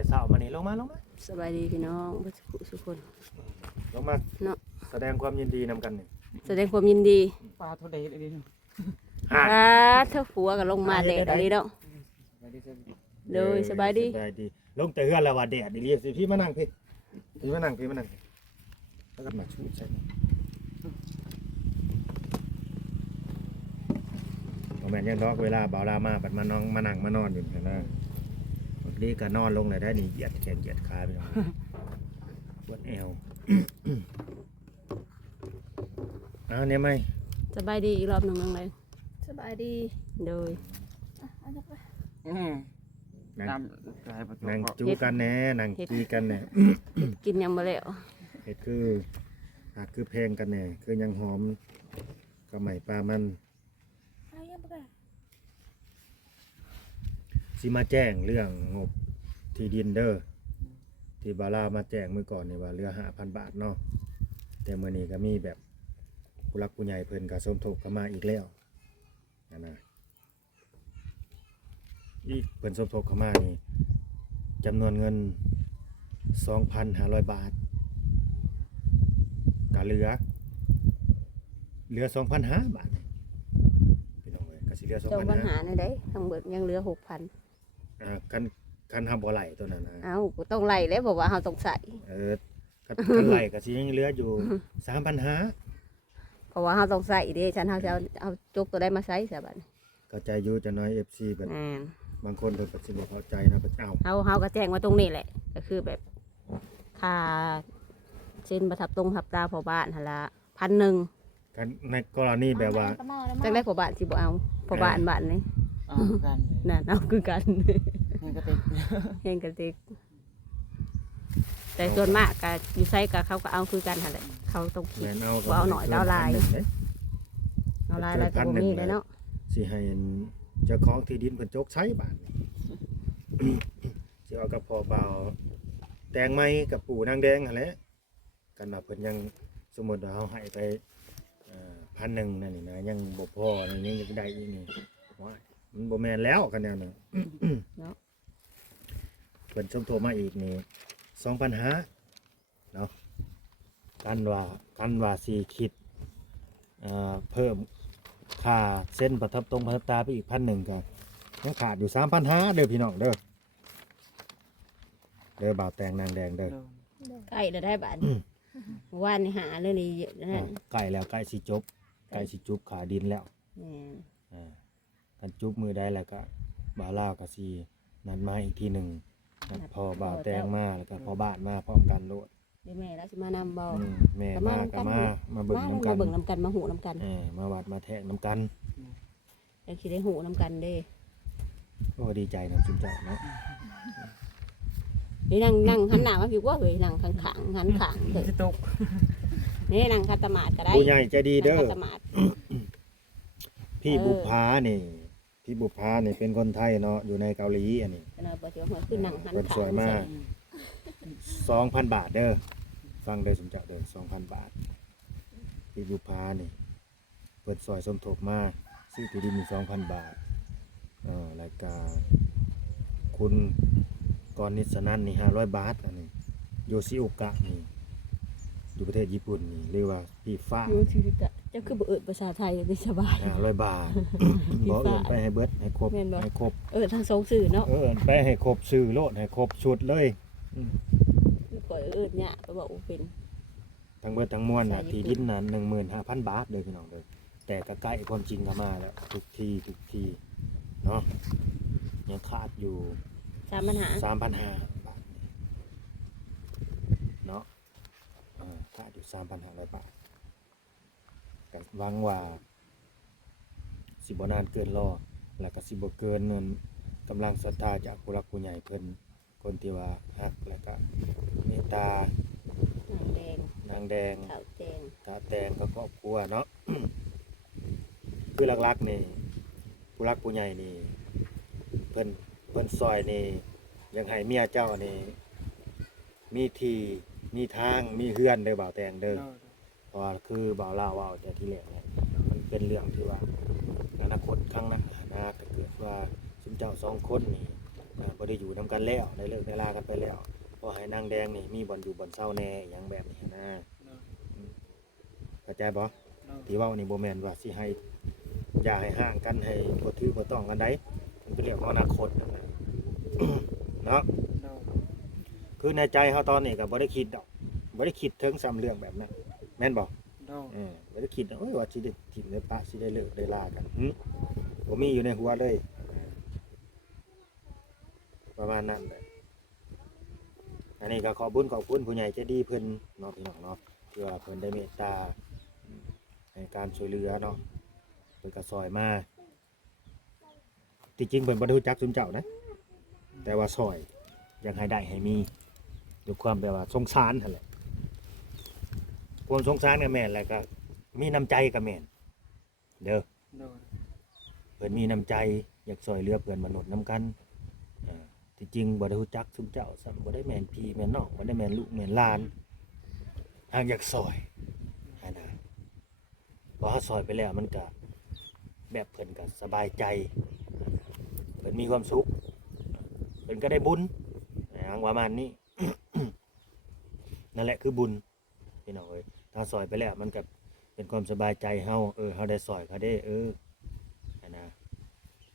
แต่เช้ามานี่ลงมาสบายดีพี่น้องทุกคนลงมาเนาะแสดงความยินดีนำกันนี่ แสดงความยินดี ปลาเท่าใดเลยนี่ เท่าผัวก็ลงมาแดดอะไรเนาะเลยสบายดีลงแต่เฮือนแล้วว่าแดดดิเรียกสิพี่มานั่งพี่มานั่งแล้วก็มาชูใส่บ่แม่นยังดอกเวลาบ่าวลามาบัดมาน้องมานั่งมานอนอยู่นั่นนะบางทีก็นอนลงเลยได้นี่เหยียดแขนเหยียดขาไปปวดเอวเนี่ยไหมสบายดีอีกรอบหนึ่งนึงเลย สบายดี เลยนั่งจูกันแน่นั่งจีกันแน่ กินยังมาแล้ว เห็ดคือแพงกันแน่คือยังหอมก็ใหม่ปลามันสิมาแจ้งเรื่องงบที่ดินเด้อที่บาลามาแจ้งเมื่อก่อนนี่ว่าเรือ5,000 บาทเนาะแต่เมื่อนี้ก็มีแบบผู้รักผู้ใหญ่เพิ่นก็สมทบเข้ามาอีกแล้วนะอีกเพิ่นสมทบเข้ามานี่จำนวนเงิน 2,500 บาทก็เหลือ 2,500 บาทพี่น้องเอ้ยก็สิเหลือ เจ้าปัญหา 2,500 ในใดทั้งหมดยังเหลือ6,000คันทำบ่ไหลตัวนั้นนะ เอ้าต้องไล่แล้วบอกว่าเราต้องใส่ คันไหลก็สิยังเหลืออยู่ 3,500 เพราะว่าเราต้องใส่เด้ฉันเขาจะเอาจกตัวได้มาใส่เสียบัด ก็ใจอยู่จะน้อย FC แบบบางคนเพิ่นก็สิบ่พอใจนะเพิ่นเขาก็แจ้งมาตรงนี้แหละก็คือแบบค่าเช่นประทับตรงทับตาพอบ้านหั่นละ1,000กันในกรณีแบบว่า จังได้พอบ้านสิบ่เอาพอบ้านนี่ กัน นั่นเอาคือกัน นี่ก็ติด เฮงกระติกแต่ส่วนมากก็อยู่ไสก็เขาก็เอาคือกันหั่นแหละเขาต้องคิด แม่นเอา ว่าเอาหน่อยเอาลาย เอาลายอะไรก็บ่มีเลยเนาะ สิให้เจ้าของที่ดินเพิ่นจกใช้บาท สิเอากับพ่อเบาแตงไม้กับปู่นางแดงหั่นแหละกันว่าเพิ่นยังสมมุติว่าเฮาให้ไป1,000นั่นนี่นะยังบ่พอนี่ยังได้อีกนี่ว้ายมันบ่แม่นแล้วกันแนวนั้นเนาะเพิ่นสมทบมาอีกนี่ 2,500 เนาะกันว่าสิคิดเพิ่มค่าเส้นประทับตาไปอีก 1,000ก็ยังขาดอยู่ 3,500 เด้อพี่น้องเด้อบ่าวแตงนางแดงเด้อ ใกล้จะได้บาทวันนี้หาเรื่องนี้เยอะนั่น ใกล้แล้วใกล้สิจบขาดินแล้วกันจุบมือได้แล้วก็บ่าวลาวก็สินัดมาอีกทีหนึงพอบ่าวแตงมาแล้วก็พอบ้านมาพร้อมกันโลด แม่แล้วสิมานำบ่ แม่มาก็มาเบิ่งน้ำกัน มาเบิ่งน้ำกันมาหูน้ำกัน มาวัดมาแทกน้ำกัน ยังคิดได้หูน้ำกันเด้ โอ้ดีใจนะจุ๊บเจ้าเนาะ นี่นั่งหันหน้ามาผิวว่าเฮ้ยนั่งข้างหันข้างเถอะ จะตก นี่นั่งคัตมาดก็ได้ ผู้ใหญ่ใจดีเด้อ คัตมาด พี่บุพานี่เป็นคนไทยเนาะอยู่ในเกาหลีอันนี้ เนาะบ่สิว่าคือนั่งหัน คนสวยมาก 2,000 บาทเด้อฟังได้สมจักเด้อ 2,000 บาทพี่บุพานี่เปิดซอยสมทบมาซื้อที่ดิน 2,000 บาทรายการคุณกรณิสนันนี่500 บาทอันนี้โยชิโอกะนี่อยู่ประเทศญี่ปุ่นนี่เรียกว่าพี่ฟ้า อยู่ที่กะเจ้าคือบ่เอิ้นภาษาไทยได้สบาย 500 บาทบ่เอิ้นไปให้เบิดให้ครบ แม่นบ่ ให้ครบ ทั้งสองสื่อเนาะ เอิ้นไปให้ครบชื่อโลดให้ครบชุดเลย ปล่อยเอิ้นเนี่ยไปบอกเป็น ทั้งเบิดทั้งมวลน่ะที่ดินน่ะ 15,000 บาทเด้อพี่น้องเด้อแต่ก็ใกล้ความจริงเข้ามาแล้วทุกทีเนาะยังขาดอยู่ 3,500 บาทเนาะขาดอยู่ 3,500 บาทก็หวังว่าสิบ่นานเกินรอแล้วก็สิบ่เกินเงินกำลังศรัทธาจากผู้หลักผู้ใหญ่เพิ่นคนที่ว่าฮักแล้วก็เมตตานางแดงขาวแดงก็ครอบครัวเนาะ คือหลักๆนี่ผู้หลักผู้ใหญ่นี่เพิ่นซอยนี่ยังให้เมียเจ้านี่มีที่มีทางมีเฮือนเด้อบ่าวแตงเด้อเพราะว่าคือบ่าวลาวเว้าแต่ที่แรกเนี่ยมันเป็นเรื่องที่ว่าอนาคตข้างหน้าถ้าเกิดว่าซุมเจ้า2คนนี่ บ่ได้อยู่นํกันแล้วได้เลิกได้ลากันไปแล้วพอให้นางแดงนี่มีบ่อนอยู่บ่อนเศร้าแน่หยังแบบนี้นะเข้าใจบ่ที่เว้านี่บ่แม่นว่าสิให้อย่าให้ห่างกันให้บ่ถือบ่ต้องกันได้มันเป็นเรื่องของอนาคตนั่นน่ะ เนาะคือในใจเฮาตอนนี้ก็บ่ได้คิดดอกบ่ได้คิดถึงซ้ำเรื่องแบบนั้นแม่นบ่บ่ได้คิดโอ้ยว่าสิได้ทิ่มได้ปะสิได้เลิกได้ลากันบ่มีอยู่ในหัวเลยประมาณนั้นแหละอันนี้ก็ขอบคุณผู้ใหญ่ใจดีเพิ่นเนาะพี่น้องเนาะที่ว่าเพิ่นได้เมตตาในการช่วยเหลือเนาะเพิ่นก็ซอยมาที่จริงเพิ่นบ่ได้รู้จักซุมเจ้านะแต่ว่าซอยอยากให้ได้ให้มีด้วยความแบบว่าสงสารนั่นแหละความสงสารก็แม่นแล้วก็มีน้ำใจก็แม่นเด้อเพิ่นมีน้ำใจอยากช่วยเหลือเพื่อนมนุษย์นํกันที่จริงบ่ได้รู้จักซุมเจ้าซ้ำบ่ได้แม่นพี่แม่นน้องบ่ได้แม่นลูกแม่นหลานหากอยากซอยให้นะพอเฮาซอยไปแล้วมันก็แบบเพิ่นก็สบายใจเพิ่นมีความสุขเพิ่นก็ได้บุญประมาณนี้ นั่นแหละคือบุญพี่น้องเอ้ยถ้าซอยไปแล้วมันก็เป็นความสบายใจเฮาเฮาได้ซอยเขาได้นะ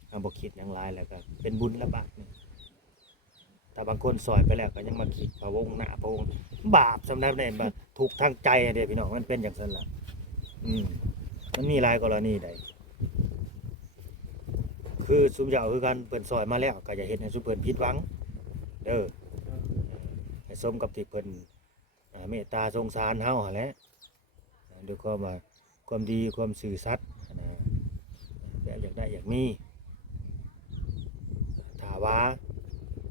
เฮาบ่คิดหยังหลายแล้วก็เป็นบุญละบาทนี่แต่บางคนซอยไปแล้วก็ยังมาคิดพะวงหน้าพะวงบาปสำหรับเนี่ยบ่ถูกทางใจเด้พี่น้องมันเป็นอย่างนั้นล่ะมันมีหลายกรณีใดคือซุมเจ้าคือกันเพิ่นซอยมาแล้วก็อย่าเฮ็ดให้ซุมเพิ่นผิดหวังเด้อให้สมกับที่เพิ่นเมตตาสงสารเฮาหั่นแหละด้วยความว่าความดีความซื่อสัตย์นะแบบอยากได้อยากมีถ้าว่า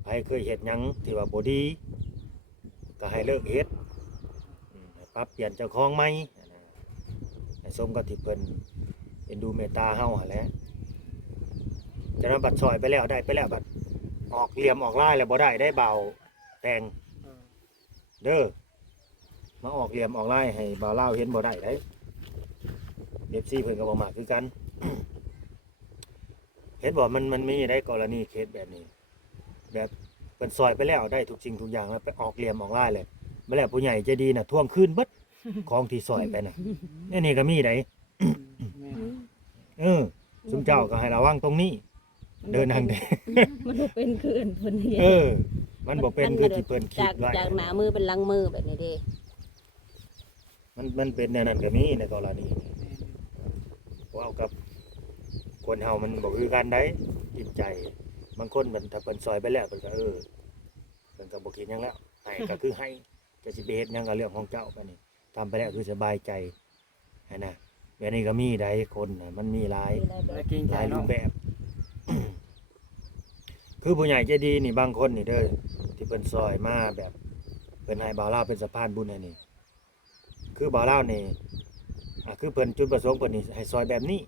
ใครเคยเฮ็ดหยังที่ว่าบ่ดีก็ให้เลิกเฮ็ดให้ปรับเปลี่ยนเจ้าของใหม่ให้สมกับที่เพิ่นเอ็นดูเมตตาเฮาหั่นแหละจะนำบัดซอยไปแล้วได้ไปแล้วบัดออกเหลี่ยมออกลายแล้วบ่ได้เบาแต่งเด้อมาออกเหลี่ยมออกลายให้บ่าวลาวเห็นบ่ได้เด้ FC เพิ่นก็บ่มักคือกัน เห็นบ่มันมีได้กรณีเคสแบบนี้แบบเพิ่นซอยไปแล้วได้ทุกสิ่งทุกอย่างแล้วไปออกเหลี่ยมออกลายเลยมาแล้วผู้ใหญ่ใจดีน่ะทวงคืนเบิด ของที่ซอยไปน่ะนี่ก็มีได้ซุมเจ้าก็ให้ระวังตรงนี้เดินทางเด้ มันบ่เป็นคือเพิ่นเฮ็ด มันบ่เป็นคือที่เพิ่นคิดไว้ จากหน้ามือเป็นหลังมือแบบนี้เด้ มันเป็นแนวนั้นก็มีในกรณีว่ากับคนเฮามันบ่คือกันได้จิตใจบางคนมันถ้าเพิ่นซอยไปแล้วเพิ่นก็เพิ่นก็บ่คิดหยังแล้วให้ก็คือให้จะสิไปเฮ็ดหยังก็เรื่องของเจ้าไปนี่ทำไปแล้วคือสบายใจให้นะแบบนี้ก็มีได้คนน่ะมันมีหลายรูปแบบ คือผู้ใหญ่ใจดีนี่บางคนนี่เด้อที่เพิ่นซอยมาแบบเพิ่นให้บ่าวลาวเป็นสะพานบุญให้นี่คือบ่าวลาวนี่คือเพิ่นจุดประสงค์เพิ่นนี่ให้ซอยแบบนี้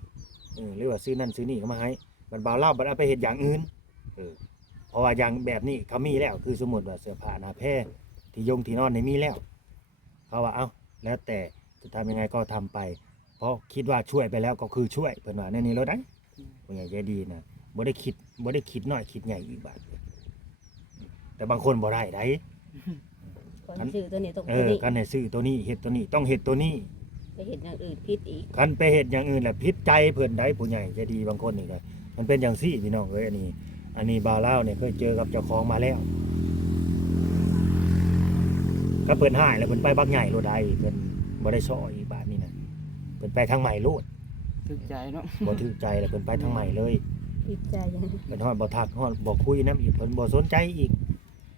หรือว่าซื้อนั่นซื้อนี่ก็มาให้มันบ่าวลาวบ่เอาไปเฮ็ดอย่างอื่นเพราะว่าอย่างแบบนี้เขามีแล้วคือสมมุติว่าเสื้อผ้าหน้าแพรที่ที่นอนนี่มีแล้วเขาว่าเอ้าแล้วแต่จะทำยังไงก็ทำไปเพราะคิดว่าช่วยไปแล้วก็คือช่วยเพิ่นว่าในนี้แล้วได้ผู้ใหญ่ใจดีนะบ่ได้คิดน้อยคิดใหญ่อีกบาทแต่บางคนบ่ได้ได้ คนซื้อตัวนี้ต้องตัวนี้ คันให้ซื้อตัวนี้เฮ็ดตัวนี้ต้องเฮ็ดตัวนี้ ไปเฮ็ดอย่างอื่นผิดอีก คันไปเฮ็ดอย่างอื่นแล้วผิดใจเพิ่นได้ผู้ใหญ่ใจดีบางคนนี่ก็มันเป็นจังซี่พี่น้องเอ้ยอันนี้บ่าวลาวเนี่ยเคยเจอกับเจ้าของมาแล้วก็เพิ่นหายแล้วเพิ่นไปบักใหญ่โลดได้เพิ่นบ่ได้ซ้ออีกบาทนี้นะเพิ่นไปทางใหม่โลด ถึกใจเนาะ บ่ถูกใจแล้วเพิ่นไปทางใหม่เลย ผิดใจยัง เพิ่นฮอดบ่ทักฮอดบ่คุยนำอีกเพิ่นบ่สนใจอีก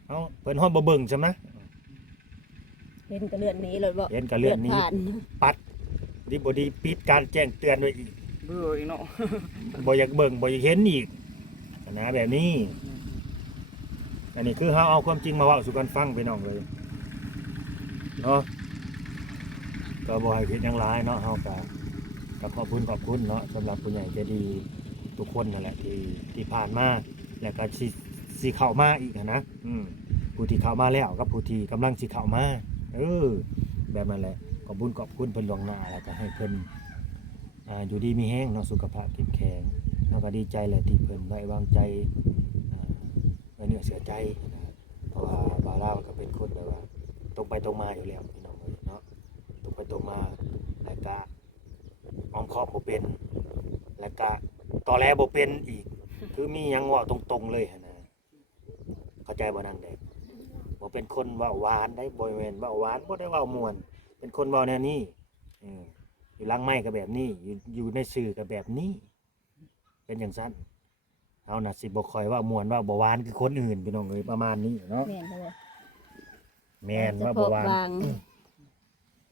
เอ้าเพิ่นฮอดบ่เบิ่งซะนะ เห็นกระเลือนหนี้เลยบ่ เห็นกระเลื่อนหนี ผ่าน ปัดดีบ่ดีปิดการแจ้งเตือนไว้อีก เบื่ออีกเนาะ บ่อยากเบิ่งบ่อยากเห็นอีกนะแบบนี้อันนี้คือเฮาเอาความจริงมาเว้าสู่กันฟังพี่น้องเลยเนาะก็บ่ให้คิดหยังหลายเนาะเฮาก็ขอบคุณเนาะสำหรับผู้ใหญ่ใจดีทุกคนนั่นแหละที่ผ่านมาแล้วก็สิเข้ามาอีกนะผู้ที่เข้ามาแล้วกับผู้ที่กำลังสิเข้ามาแบบนั้นแหละขอบคุณเพิ่นล่วงหน้าแล้วก็ให้เพิ่นอยู่ดีมีแห้งเนาะสุขภาพเข้มแข็งแล้วก็ดีใจแหละที่เพิ่นไว้วางใจ เนื้อเสียใจนะเพราะว่าบ่าวลาวก็เป็นคนแบบว่าตรงไปตรงมาอยู่แล้วพี่น้องเอ้ยเนาะตรงไปตรงมาแล้วก็อ้อมค้อมบ่เป็นแล้วก็ตอแหลบ่เป็นอีกคือมีหยังเว้าตรงๆเลยหันนะเข้าใจบ่นางแดงบ่เป็นคนเว้าหวานได้บ่แม่นเว้าหวานบ่ได้เว้าม่วนเป็นคนเว้าแนวนี้อยู่หลังไม้ก็แบบนี้อยู่ในสื่อก็แบบนี้ เป็นอย่างสั้นเอาน่ะสิบ่คอยว่าม่วนว่าบ่หวานคือคนอื่นพี่น้องเอ้ยประมาณนี้เนาะ แม่นเลย แม่นว่าบ่หวาน บาง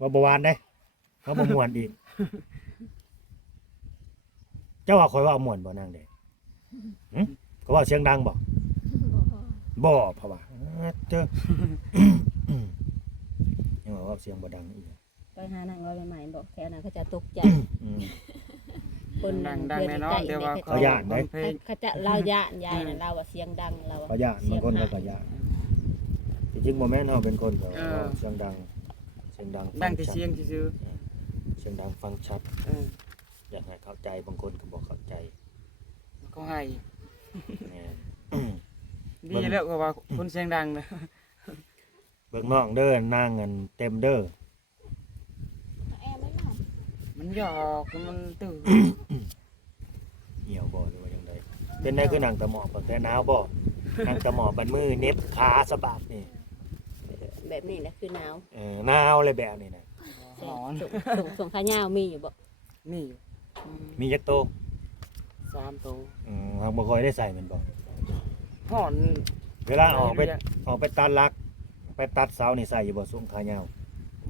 ว่าบ่หวานเด้ว่าบ่ม่วนอีก เจ้าว่าคอยว่าม่วนบ่นางเด้หึเขาว่าเสียงดังบ่บ่เพราะว่าเจ้อ ยังว่าเสียงบ่ดังอีก ไปหานางร้อยใหม่ๆบอกแถวนั้นเขาจะตกใจ อืม คน ดังแน่นอนแต่ว่า เขาย่านเด้ เขาจะเราย่านยายน่ะเราว่าเสียงดังเรา เขาย่านบางคนเขาก็ย่านที่จริงบ่แม่นเฮาเป็นคนแบบเสียงดังดัง ฟั แต่ ชัด เสียงซื่อ เสียงดังฟังชัด ๆอยากให้เข้าใจบางคนก็บอกเข้าใจ เขาให้ แม่น ดีแล้วก็ว่าคนเสียงดังนะ เบิ่งน้องเด้อนางเงินเต็มเด้อ มันหยอกมันตื่น เหี่ยวบ่หรือว่าจังไดเป็นได้คือนางตะหมอบตั้งแต่หนาวบ่นางตะหมอบบัดมือเหน็บขาสะบัดนี่ แบบนี้แหละคือหนาว หนาวเลยแบบนี้นะ หอน ส่งขายาวมีอยู่บ่ มีอยู่ มีจักโต 3ตัว หากบ่ค่อยได้ใส่แมันบ่ หอน เวลาออกไปตัดลัก ไปตัดเสานี่ใส่อยู่บ่สูงขายาว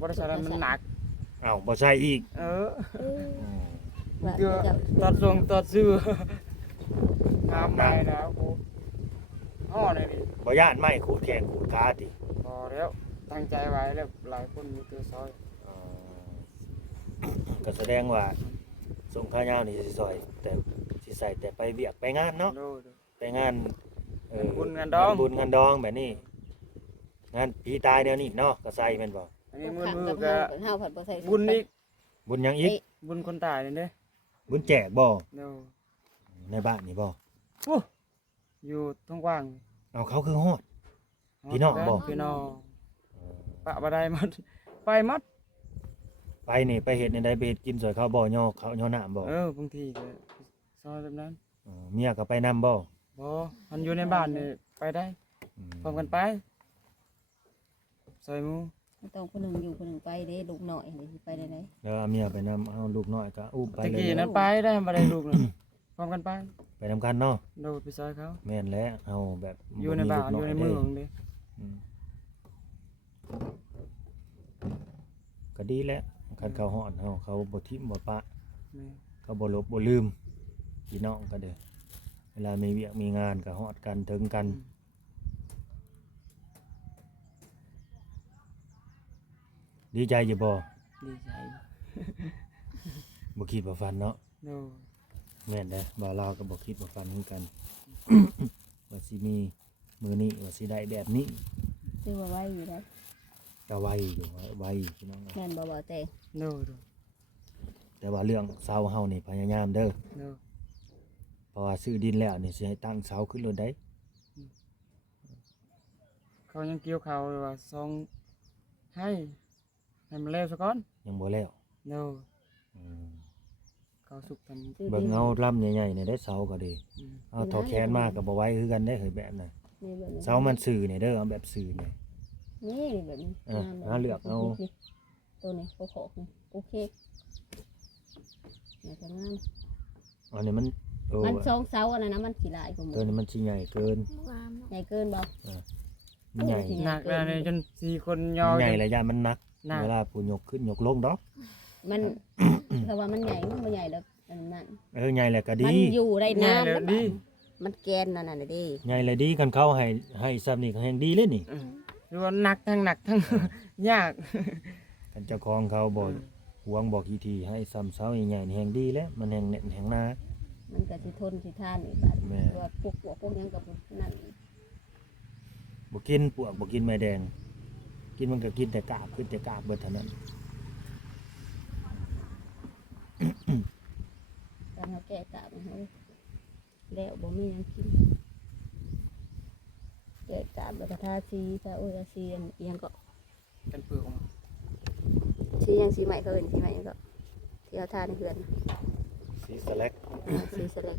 บริษัทมันหนัก อ้าวบ่ใส่อีก เออ อืม ว่า เกือ จะ ตัดทรงตัดซื้อทำได้แล้วกูห่อเลยดิ บ่ย่านไม้ขูดแขนขูดขาติ พอแล้วตั้งใจไว้แล้วหลายคนมีตัวซอย อ่าก็แสดงว่าสูงขายาวนี่สิซอยแต่สิใส่แต่ไปเวียกไปงานเนาะ ดู ไปงานบุญงานดอง บุญงานดองแบบนี้ งานผีตายเดี๋ยวนี้เนาะก็ใส่แม่นบ่ อันนี้มือ ขัง มือ กับ ก็ เฮาผัดบ่ใส่ บุญอีก บุญหยังอีก บุญคนตายเลยเด้ บุญแจกบ่ เดี๋ยว ในบ้านนี่บ่ โอ้อยู่ตรงกว้าง เอาเขาคือฮอด พี่น้องบอก พี่น้องปะบ่ได้หมดไปหมด ไปนี่ไปเฮ็ดในใดไปเฮ็ดกินสวยเขาบ่ย่อเขาย่อน้ำบ่ บางทีก็ซอยแบบนั้น เมียก็ไปนํบ่ บ่มันอยู่ในบ้านนี่ไปได้ อืม พร้อมกันไปซอยหมู ต้องคนหนึงอยู่คนหนึงไปเด้ลูกน้อยนี่สิไปได้ไหน แล้วเอาเมียไปนํเอาลูกน้อยก็อุ้มไป ตะ เลย กี้นั้นไปได้บ่ได้ลูกนะพร้อมกันไป ไปนํกันเนาะ โดดไปซอยเขา แม่นแล้วเอาแบบ อยู่ในบ้านอยู่ในเมืองเด้ อืมก็ดีแล้วคันเขาฮอดเฮาเขาบ่ทิ่มบ่ปะ แม่ เขาบ่ลบบ่ลืมพี่น้องก็เด้อเวลามีเวียกมีงานก็ฮอดกันถึงกัน ดีใจอยู่บ่ ดีใจ บ่คิดบ่ฝันเนาะ โดด แม่นเด้อบ่าวลาวก็บ่คิดบ่ฝันคือกัน ว่าสิมีมื้อนี้ว่าสิได้แบบนี้ คือว่าไว้อยู่ได้ ก็ไวอยู่ไวพี่น้อง แม่นบ่บ่แต่ โดด แต่ว่าเรื่องเสาเฮานี่พยายามเด้อ โดด เพราะว่าซื้อดินแล้วนี่สิให้ตั้งเสาขึ้นรถได้ เขายังเกี่ยวเขาเลยว่าซองให้มันเร็วซะก่อน ยังบ่แล้ว โดด อืม เขาสุกทำ ซื้อ เบิ่ง ดิน เอาลำใหญ่ๆนี่ได้เสาก็ดี อืม เอาทอแขนมาก็บ่ไหวคือกันได้เฮ้ยแบบน่ะ นี่แบบนี้ เสามันสื่อนี่เด้อเอาแบบสื่อนี่ นี่แบบนี้ หาเลือกเอา นี่ตัวนี้โคกนี่โอเคนี่ก็งาม อันนี้มันโอ้ มันสองเสาอันนั้นนะมันขี้ลายกว่าหมู ตัวนี้มันสิใหญ่เกิน ใหญ่เกินบ่ มันใหญ่ หนักแล้วเนี่ยจน4คนยอ มันใหญ่ จน แล้วย่านมันหนัก หนัก เวลาผู้ยกขึ้นยกลงดอก มัน แต่ว่ามันใหญ่มันบ่ใหญ่ดอกอันนั้น ใหญ่แหละก็ดี มันอยู่ได้ ง่าย นาน เลย แล้ว ดี มันแกนนั่นน่ะเด้ ใหญ่เลยดีกันเขาให้ซ้ำนี่ก็แฮงดีเลยนี่ คือว่าหนักทั้ง ยาก กันเจ้าของเขาบ่หวงบ่ขี้ทีให้ซ้ำเสาใหญ่ๆนี่แฮงดีแล้วมันแฮงแน่นแฮงหนา มันก็สิทนสิทานอีกบัด แม่ ว่าพวกหยังกับนั่น บ่กินปวกบ่กินแม่แดง กินมันก็กินแต่กาบขึ้นแต่กาบเบิดเท่านั้น การเฮาแก้กะมันเฮาแล้วบ่มีหยังกิน แกะกาบแล้วก็ทาสีทาโอ้ยทาสีอันอิหยังก็ กันเปลือกออกมา สีหยังสีใหม่เขาเอิ้นสีใหม่หยังก็ที่เอาทาในเฮือนน่ะ สีสแลก สีสแลก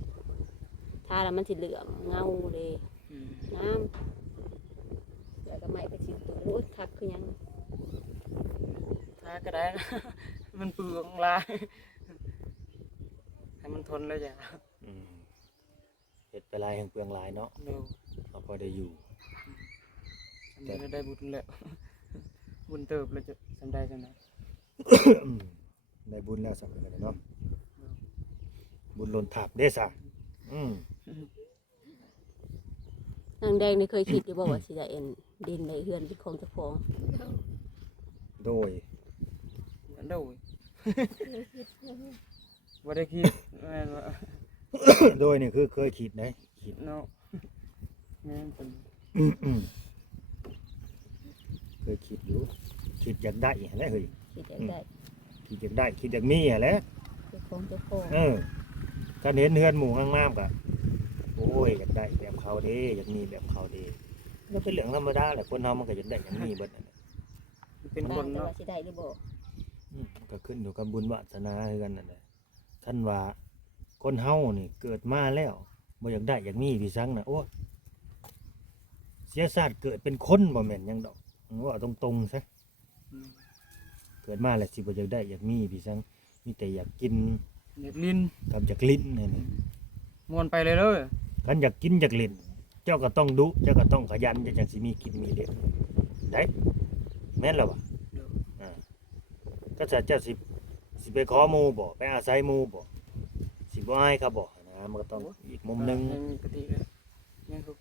ทาแล้วมันสิเหลืองเงาเลย อืม น้ำแล้วก็ไม้ไปชิ้นตัวโอ้ยคักคือหยัง ทาก็ได้นะ มันเปลืองลายให้มันทนเลยจ้ะ อืมเฮ็ดไปลายแห่งเปลืองหลายเนาะ เดี๋ยว เอาพอได้อยู่ สำได้บุญแล้ว บุญเติบแล้วจะสำได้ ได้บุญแล้วสำเร็จแล้วเนาะบุญหล่นถาบเด้ซะอืม นางแดงนี่เคยคิดอยู่บ่ว่าสิได้เอ็นดินในเฮือนเป็นของเจ้าของ โดย โดยบ่ได้คิดแม่นว่า โดยนี่คือเคยคิดนะคิด เนาะแม่นเป็น อืมเคยคิดอยู่คิดอยากได้หั่นแหละเฮ้ย คิดอยากได้ คิดอยากได้คิดอยากมีหั่นแหละ เป็นของเจ้าของ ถ้าเห็นเฮือนหมู่งามๆก็โอ้ยอยากได้แบบเขาเด้อยากมีแบบเขาเด้ก็เป็นเรื่องธรรมดาแหละคนเฮามันก็อยากได้อยากมีเบิดนั่นแหละ เป็นค ต่าง น แต่ เนาะ ว่าสิได้หรือบ่ ก็ขึ้นอยู่กับบุญวาสนาคือกันนั่นแหละท่านว่าคนเฮานี่เกิดมาแล้วบ่อยากได้อยากมีพี่ซังน่ะโอ้เสียชาติเกิดเป็นคนบ่แม่นหยังดอกว่าตรงๆซะ อืม เกิดมาแล้วสิบ่อยากได้อยากมีพี่ซังมีแต่อยากกิน เด็กลิ้น กับอยากลิ้นนั่นนี่ ม่วนไปเลยเลย คันอยากกินอยากลิ้นเจ้าก็ต้องดุเจ้าก็ต้องขยันจังสิมีกินมีเลี้ยงได้แม่นแล้วบ่ เดี๋ยว ก็จะเจ้าสิไปขอหมู่บ่ไปอาศัยหมู่บ่สิบ่ให้เขาบ่นะมันก็ต้องอีกมุมหนึง ยังปกติเลยยังเขา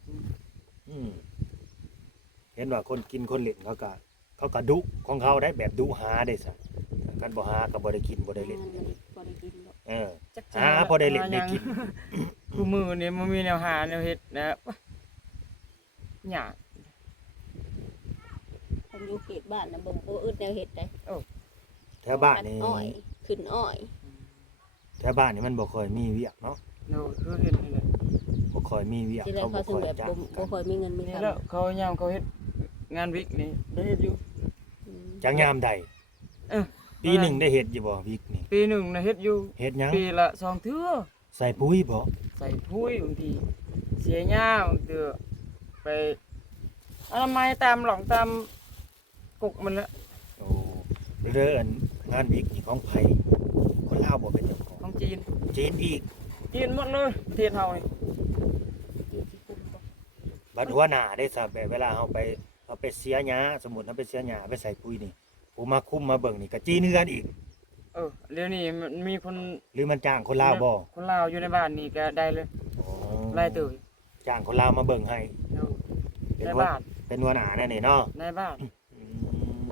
เห็นว่าคนกินคนเล่นเขาก็ดุของเขาได้แบบดุหาได้ซะกันบ่หาก็บ่ได้กินบ่ได้เล่น มันบ่ได้กินหรอก จัก หาพอได้เล่นได้กิน กูมือนี่มันมีแนวหาแนวเฮ็ดนะยาก คนอยู่เขตบ้านน่ะบ่อึดแนวเฮ็ดได้ แถวบ้านนี่ อ้อยขึ้นอ้อย แถวบ้านนี่มันบ่ค่อยมีเวียกเนาะ เดี๋ยวคือเห็นนี่แหละ บ่ค่อยมีเวียก ที่แรก เขา เขา บ่ ถึง ค่อย แบบ จ้าง บ่ค่อยมีเงินมี นี่ คำ แล้วเขายามเขาเฮ็ดงานวิกนี่ได้เฮ็ดอยู่ จังยามใด เออ ปีหนึ่งได้เฮ็ดอยู่บ่วิกนี่ ปีหนึ่งนะเฮ็ดอยู่ เฮ็ดหยัง ปีละ2เทื่อ ใส่ปุ๋ยบ่ ใส่พุ้ยบางทีเสียหญ้าบางเทื่อไปอนามัยตามหลองตามกกมันละ โอ้เด้ออันงานวิกนี่ของไผคนลาวบ่เป็นเจ้าของ ของจีน จีนอีก จีนหมดเลยประเทศเฮานี่ บัดหัวหน้าได้ซะแบบเวลาเฮาไปเสียหญ้าสมมุติเฮาไปเสียหญ้าไปใส่ปุ๋ยนี่ผู้มาคุมมาเบิ่งนี่ก็จีนคือกันอีก เดี๋ยวนี้มันมีคน หรือมันจ้างคนลาวบ่ คนลาวอยู่ในบ้านนี่ก็ได้เลย อ๋อ ไล่เตย จ้างคนลาวมาเบิ่งให้ เดี๋ยว เป็น ใน หัว บ้าน เป็นหัวหน้านั่นนี่เนาะ ในบ้าน อืม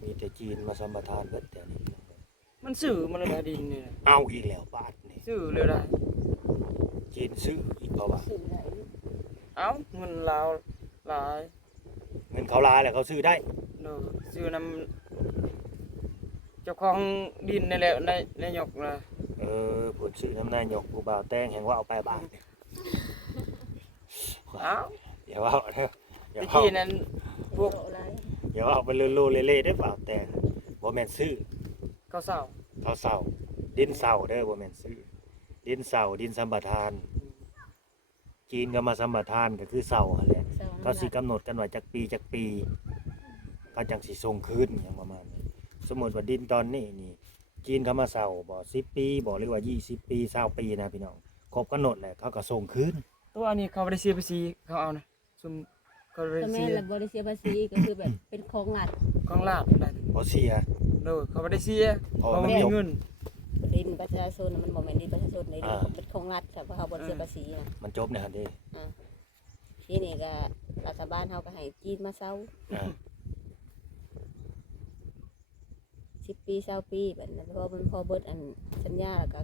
มีแต่จีนมาสัมปทานเบิดแต่นี่ มันสื่อมันเลยนะดินนี่นะ เอาอีกแล้วบาทนี่ สื่อเลยได้ จีนซื้ออีกเพราะว่า ซื้อได้ เอ้าเงินลาวหลาย เงินเขาหลายแล้วเขาซื้อได้ เดี๋ยวซื้อนำเจ้าของดินนี่แหละในหยกนะ ผลซื้อน้ำนายหยกผู้บ่าวแต่งแห่งว่าเอาไปบาทนี่ เอ้า อย่าว่าเด้ออย่า ตะ ว่า กี้นั้นพวก อย่าว่าเอาไปโลๆเล่ๆได้อบ่าวแต่งบ่แม่นซื้อ เขาเศร้า เขาเศร้าดินเศร้าเด้อบ่แม่นซื้อดินเศร้าดินสัมปทาน จีนก็มาสัมปทานก็คือเศร้าหั่นแหละเขาสิกำหนดกันว่าจักปีเขาจังสิส่งคืนอหย่างประมาณนี้สมมุติว่าดินตอนนี้นี่จีนเขามาเศร้าบ่10 ปีบ่หรือว่า20 ปี20 ปีนะพี่น้องครบกำหนดแหละเขาก็ส่งคืน ตัวอันนี้เขาบ่ได้เสียภาษีเขาเอานะซุมเขาบ่ได้ แต่แม่ เสีย ละบ่ได้เสียภาษีก็คือแบบเป็นของรัฐ ของลาดได้ บ่เสีย เด้อเขาบ่ได้เสีย เพราะ เขา มัน มี จบ เงิน ดินประชาชนน่ะมันบ่แม่นดินประชาชนในดิน อ่า เป็นของรัฐค่ะเพราะเขาบ่ได้เสียภาษีนะ มันจบเนี่ยหั่นเด้ ทีนี้ก็รัฐบาลเฮาก็ให้จีนมาเซา อ่า 10 ปี20 ปีแบบนั้นเพราะมันพอเบิดอันสัญญาแล้วก็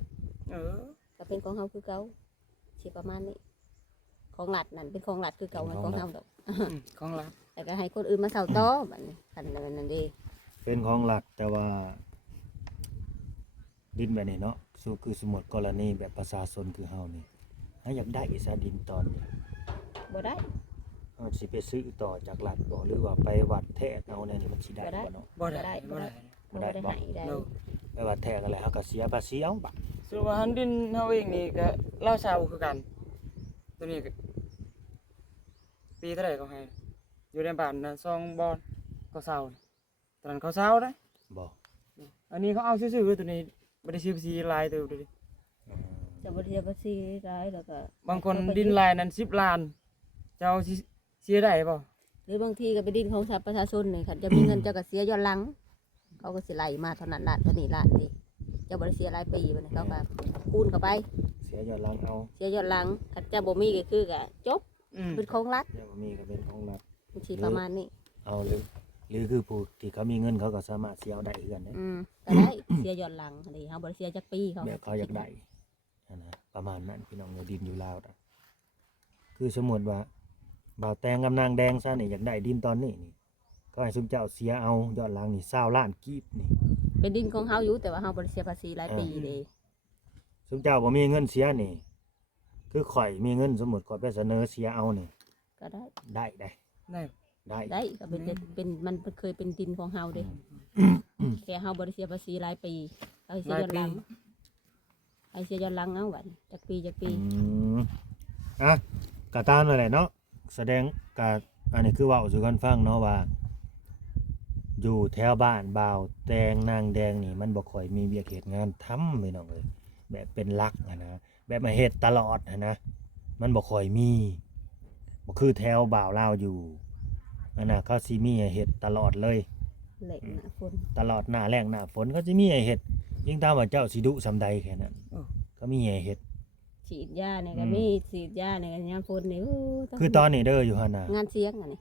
เออ ก็เป็นของเฮาคือเก่าสิประมาณนี้ของรัฐนั่นเป็นของรัฐคือเก่ามันของเฮาดอก ของลาด แล้วก็ให้คนอื่นมาเซาต่อบัดนี้คันนั้นเด้ เป็นของรัฐแต่ว่า ดินแบบนี้เนาะคือสมมุติกรณีแบบประชาชนคือเฮานี่ หาอยากได้ซะดินตอนนี้ บ่ได้ เฮาสิไปซื้อต่อจากรัฐบ่หรือว่าไปวัดแท้เอาแนวนี้มันสิได้บ่เนาะ บ่ได้บ่ได้ บ่ได้ให้ได้ เนาะ ไปวัดแท้กันแล้วเฮาก็เสียภาษีเอาบัด ส่วนว่าหันดินเฮาเองนี่ก็เล่าชาวคือกันตัวนี้ก็ปีเท่าไหร่เขาให้อยู่ในบ้านนะ2บอนเขาเซาตอนนั้นเขาเซาได้ บ่ อันนี้เขาเอาซื่อๆตัวนี้บ่ได้ซื้อภาษีหลายเติบดูดิ อืม จะบ่เสียภาษีได้แล้วก็ บางคนดินลายนั้น10ล้านเจ้าสิเสียได้บ่ หรือบางทีก็ไปดินของประชาชนนี่ค่ะจะมีเงินเจ้าก็เสียย้อนหลัง เขาก็สิไล่มาเท่านั้นล้านเท่านี้ล้านนี่เจ้าบ่ได้เสียรายปีบัดนี้เขาก็คูณเข้าไป เสียย้อนหลังเอา เสียย้อนหลังถ้าเจ้าบ่มีก็คือก็จบ อืม เป็นของรัฐ เดี๋ยวบ่มีก็เป็นของรัฐ มันสิประมาณนี้ เอาหรือคือผู้ที่เขามีเงินเขาก็สามารถเสียเอาได้คือกันเด้ ก็ได้เสียย้อนหลังอันนี้เฮาบ่ได้เสียจักปีเขา แบบเขาอยากได้นะประมาณนั้นพี่น้องในดินอยู่ลาวนะคือสมมติว่าบ่าวแตงกับนางแดงซะนี่อยากได้ดินตอนนี้นี่ก็ให้ซุมเจ้าเสียเอายอดหลังนี่20ล้านกีบนี่ เป็นดินของเฮาอยู่แต่ว่าเฮาบ่ได้เสียภาษีรายปีเด้ ซุมเจ้าบ่มีเงินเสียนี่ คือข่อยมีเงินสมมุติข่อยไปเสนอเสียเอานี่ ก็ได้ ได้ได้ ได้ ได้ ได้ก็เป็นมันเคยเป็นดินของเฮาเด้แค่เฮาบ่ได้เสียภาษีรายปีเอาเสียย้อนหลังให้เสียย้อนหลังเอาบัดจักปี มอ่ะก็ตามนั่นแหละเนาะแสดงก็อันนี้คือเว้าสู่กันฟังเนาะว่า อยู่แถวบ้านบ่าวแตงนางแดงนี่มันบ่ค่อยมีเวียกเฮ็ดงานทำพี่น้องเอ้ยแบบเป็นหลักอะนะแบบมาเฮ็ดตลอดอะนะมันบ่ค่อยมีบ่คือแถวบ่าวลาวอยู่อันน่ะเขาสิมีให้เฮ็ดตลอดเลย เหล็กนะคน ตลอดหน้าแล้งหน้าฝนเขาสิมีให้เฮ็ดยิ่งตามว่าเจ้าสิดุซำใดแค่นั้นก็มีให้เฮ็ด ฉีดยาเนี่ยก็มีฉีดยาเนี่ยก็ยามฝนนี่ต้ง คือตอนนี้เด้ออยู่หั่นน่ะ งานเสียงอันนี้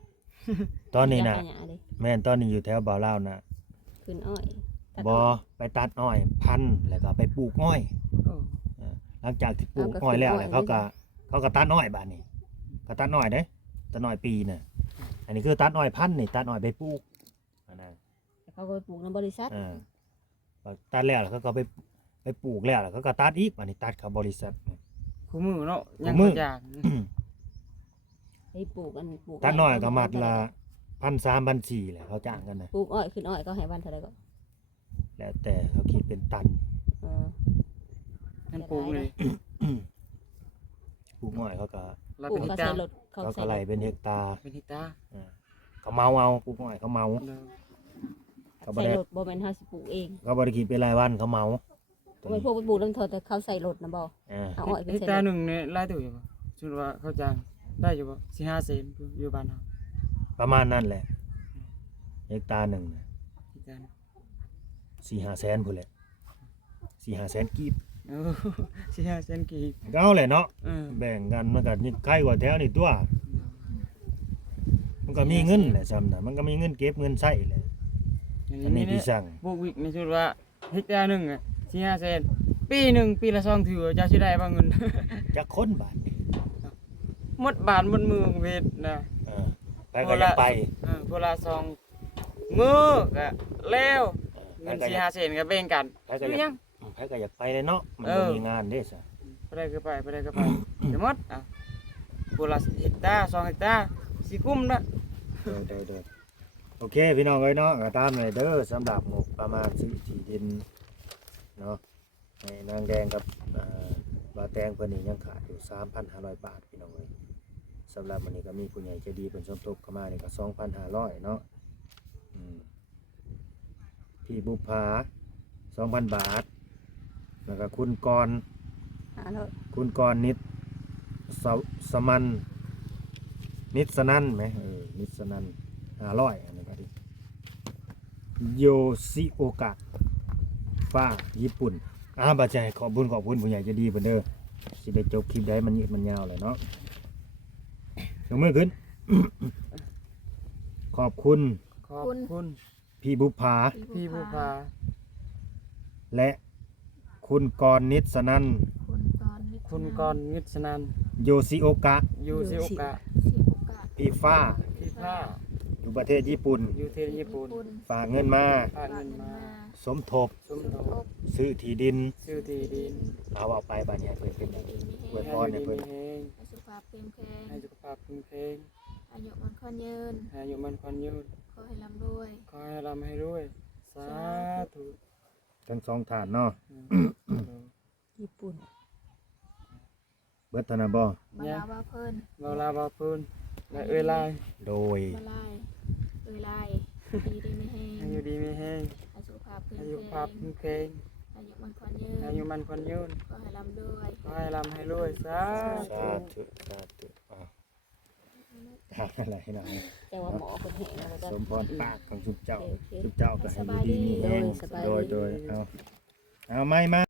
ตอนนี้น่ะ ยาขยะดิ แม่นตอนนี้อยู่แถวบ่าวลาวน่ะ ขึ้นอ้อยตัด บ่ไปตัดอ้อยพันธุ์แล้วก็ไปปลูกอ้อย โอ้ หลังจากที่ปลูกอ้อยแล้วเนี่ยเขาก็ตัดอ้อยบาดนี้เขาตัดอ้อยเด้ตัดอ้อยปีน่ะอันนี้คือตัดอ้อยพันธุ์นี่ตัดอ้อยไปปลูกอันนั้น เขาก็ไปปลูกในบริษัท ตัดแล้วเขาก็ไปปลูกแล้วเขาก็ตัดอีกอันนี้ตัดเขาบริษัท คู่มือเนาะยัง คู่มือ บ่จาก ไปปลูกอันปลูก ตัดน้อยก็มัดละ1,300 1,400แหละเขาจ้างกันนะ ปลูกอ้อยขึ้นอ้อยก็ให้วันเท่าไหร่ก็ แล้วแต่เขาคิดเป็นตัน เออ นั่นปลูกเลย ปลูกอ้อยเขาก็ เรา ปลู เป็ ก น เขา จ้า ใส่รถเขา เขา ใส่ ก็ ร ไล่ ถ เป็นเฮกตาร์ เป็นฮิตา เขาเมาเอาปลูกอ้อยเขาเมา เนาะ เขาบ่ ใส่ ได้ รถบ่แม่นเฮาสิปลูกเอง เขาบ่ได้คิดเป็นรายวันเขาเมาตัว ไม่ นี้ พวกไปปลูกแล้วเธอแต่เขาใส่รถนะบ่ อ่า เอาอ้อยไป ฮิ ใส่ ตาร ถ หนึ่งเนี่ยรายตัวอยู่บ่สมมุติว่าเขาจ้างได้อยู่บ่4-5 แสนอยู่บ้านเฮา ประมาณนั้นแหละเฮกตาร์หนึ่งน่ะ ฮิตา 4-5 แสนพุ่นแหละ 4-5 แสนกีบ โอ้ 4-5 แสนกี่ ก็เอาแหละเนาะ เออ แบ่งกันมันก็ใกล้กว่าแถวนี่ตัว มันก็มีเงินแหละซ้ำน่ะมันก็มีเงินเก็บเงินใช้แหละอันนี้ที่สั่ง ปลูกวิกในชุดว่าเฮกตาร์หนึ่งอ่ะ4-5 แสนปีหนึ่งปีละ2เทื่อจะสิได้บ่เงิน จักคนบาทนี่ หมดบาทหมดมือของเวทนะ เออไปก็อยากไป พละ2มื้อก็แล้วเงิน4-5 แสนก็แบ่งกัน ไปก็ อยู่ อยา ยั ก ง ไปก็อยากไปเลยเนาะมัน เอ บ่ อ มีงานเด้ซะ ไปได้ก็ไปไปได้ก็ไปเดี๋ยวหมดอ่ะพละเฮกตาร์2เฮกตาร์สิคุ้มนะ เด้อโอเคพี่น้องเอ้ยเนาะก็ตามเลยเด้อสำหรับงบประมาณซื้อที่ดินเนาะให้นางแดงกับบาแตงเพิ่นนี่ยังขาดอยู่ 3,500 บาทพี่น้องเอ้ยสำหรับวันนี้ก็มีผู้ใหญ่ใจดีเพิ่นสมทบเข้ามานี่ก็ 2,500 เนาะพี่บุภา 2,000 บาท แล้วก็คุณกร แล้ว คุณกรนิดสมันนิดสนั่นไหมนิดสนั่น500อันนี้ก็ดีโยซิโอกะฟ้าญี่ปุ่นบาใจขอบคุณผู้ใหญ่ใจะดีเพิ่นเด้อสิได้จบคลิปได้มันยืดมันยาวเลยเนาะยกมือขึ้น ขอบคุณ ขอบคุณ พี่บุภา พี่ผู้พา และคุณกรนิดสนั่น คุณกรงิษนัน โยซิโอกะ ยูซิโอกะ พี่ฟ้า พี่ผ้า อยู่ประเทศญี่ปุ่น อยู่ที่ญี่ปุ่น ฝากเงินมา ฝากเงินมา สมทบ สมทบ ซื้อที่ดิน ซื้อที่ดิน เอาไปบัดนี้ให้เพิ่นเป็นหยังอวยพรให้เพิ่น ให้ ให้สุขภาพเข้มแข็ง ให้สุขภาพแข็งแรง อายุมันคนยืน ให้อายุมันขวัญยืน ขอให้ร่ำรวย ขอให้ร่ำให้รวยสาธุ ทั้งสองฐานเนาะ ญี่ปุ่น เบิดเท่านั้นบ่ บาลาว่าเพิ่น เวลาบ่พื้นและเอ้ยลาย โดย บาลายเอ้ยลายดีดีไม่แห้ง ให้อยู่ดีมีแห้ง ให้สุขภาพเข้ม ให้ แข็ สุขภาพ ง แข็งแรง อายุมันคนยืน ให้อายุมันขวัญยืน ขอให้ร่ำรวย ขอให้ร่ำให้รวยสา สา ธุ ธุสาธุอ้าวทางอะไรหน่อย แต่ว่าหมอเพิ่นแหงแล้วจ้ะ สมพรปากของสุบเจ้า โอเค สุบเจ้าก็ให้อยู่ดีมีแรง สบายดี โดยเอาไม่มา